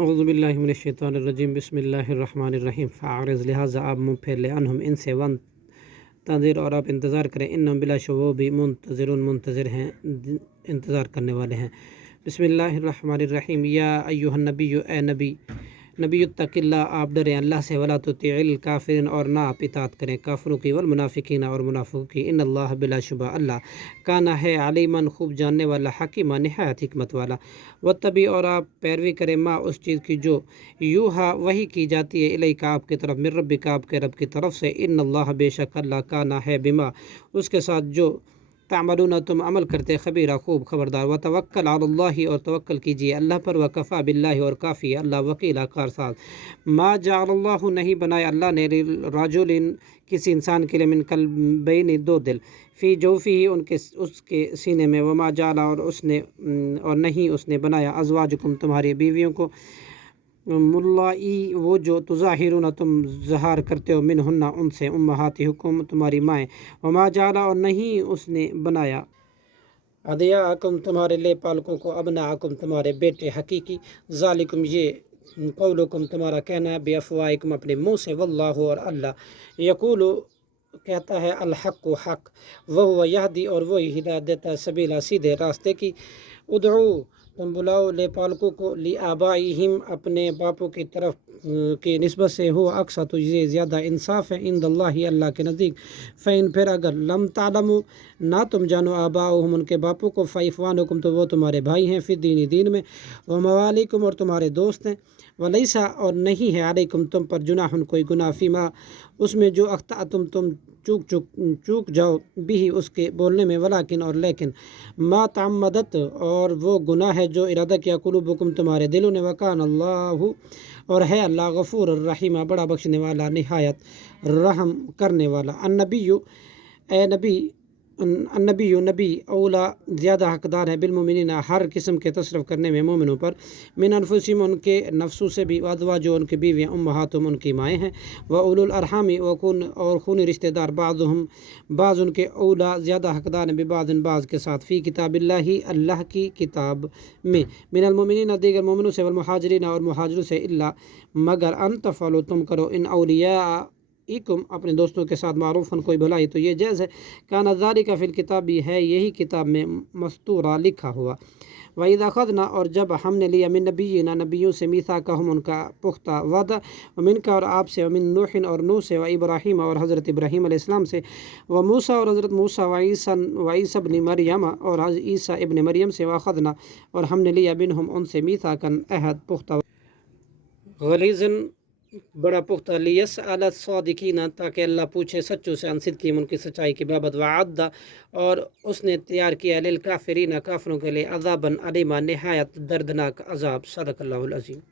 اعوذ باللہ من الشیطان الرجیم بسم اللہ الرحمن الرحیم فاعرض لہٰذا آپ منہ پھیر لے عنہم ان سے تنظر اور آپ انتظار کریں انہم بلا شبہ وہ بھی منتظرون منتظر ہیں انتظار کرنے والے ہیں۔ بسم اللہ الرحمن الرحیم یا ایہا النبی اے نبی اتق اللہ آپ ڈریں اللہ سے ولا تطیع الکافرین اور نہ آپ اطاعت کریں کافروں کی والمنافقین اور منافقوں کی ان اللہ بلا شبہ اللہ کانا ہے علیمن خوب جاننے والا حکیمہ نہایت حکمت والا۔ واتبع اور آپ پیروی کریں ما اس چیز کی جو یوحا وحی کی جاتی ہے الیک آپ کی طرف من ربک آپ کے رب کی طرف سے ان اللہ بے شک اللہ کانا ہے بما اس کے ساتھ جو تعملون تم عمل کرتے خبیرہ خوب خبردار۔ وتوکل علی اللہ اور توکل کیجیے اللہ پر وکفا باللہ اور کافی اللہ وکیلا کارساز۔ ما جعل اللہ نہیں بنایا اللہ نے رجل کسی انسان کے لیے من قلبین دو دل فی جوفی اس کے سینے میں وما جعل اور نہیں اس نے بنایا ازواجکم تمہاری بیویوں کو ملائی وہ جو تظاہرون تم ظہار کرتے ہو منہن ان سے امہاتکم تمہاری مائیں وما جعل اور نہیں اس نے بنایا ادعیاءکم تمہارے لے پالکوں کو ابناءکم تمہارے بیٹے حقیقی ذالکم یہ قولکم تمہارا کہنا ہے بے افواہکم اپنے منہ سے واللہ اور اللہ یقول کہتا ہے الحق حق وہو یہدی اور وہی ہدایت دیتا ہے سبیلا سیدھے راستے کی۔ ادعو تم بلاؤ لے پالکوں کو لی آبائہم اپنے باپوں کی طرف کی نسبت سے ہو اکثر تو یہ زیادہ انصاف ہے عند اللہ اللہ کے نزدیک۔ فین پھر اگر لم تعلموا نہ تم جانو آباؤہم ان کے باپوں کو فاخوانکم تو وہ تمہارے بھائی ہیں فی دین میں وموالیکم اور تمہارے دوست ہیں ولیسا اور نہیں ہے علیکم تم پر جناح کوئی گناہ فیما اس میں جو اخطأتم تم چوک جاؤ بھی اس کے بولنے میں ولیکن اور لیکن ما تعمدت اور وہ گناہ ہے جو ارادہ کیا قلوبکم تمہارے دلوں نے وکان اللہ اور ہے اللہ غفور الرحیم بڑا بخشنے والا نہایت رحم کرنے والا۔ نبی اولا زیادہ حقدار ہے بالمؤمنین ہر قسم کے تصرف کرنے میں مومنوں پر من انفسہم ان کے نفسوں سے بھی وازواجہم ان کی بیویاں امہاتہم ان کی مائیں ہیں واولو الارحام اور خونی رشتہ دار بعضہم بعض ان کے اولا زیادہ حقدار ہیں ببعض بعض کے ساتھ فی کتاب اللہ اللہ کی کتاب میں من المؤمنین دیگر مومنوں سے والمہاجرین اور مہاجروں سے الا مگر ان تفعلوا تم کرو ان اولیاء اپنے دوستوں کے ساتھ معروفاً کوئی بھلائی تو یہ جائز ہے کان ذالک فی الکتاب بھی ہے یہی کتاب میں مستورہ لکھا ہوا۔ وَإِذَا أَخَذْنَا اور جب ہم نے لیا من نبینا نبیوں سے میثاقہم ان کا پختہ وعدہ ومن کا اور آپ سے ومن نوح اور نوح سے وابراہیم اور حضرت ابراہیم علیہ السلام سے وموسیٰ اور حضرت موسیٰ وعیسیٰ ابن مریم اور حضرت عیسیٰ ابن مریم سے وأخذنا اور ہم نے لیا منہم ان سے میثاقاً عہد پختہ غلیظاً بڑا پختہ لیسأل الصادقین تاکہ اللہ پوچھے سچوں سے عن صدقہم ان کی سچائی کی بابت وعد اور اس نے تیار کیا للکافرین کافروں کے لیے عذاباً علیما نہایت دردناک عذاب۔ صدق اللہ العظیم۔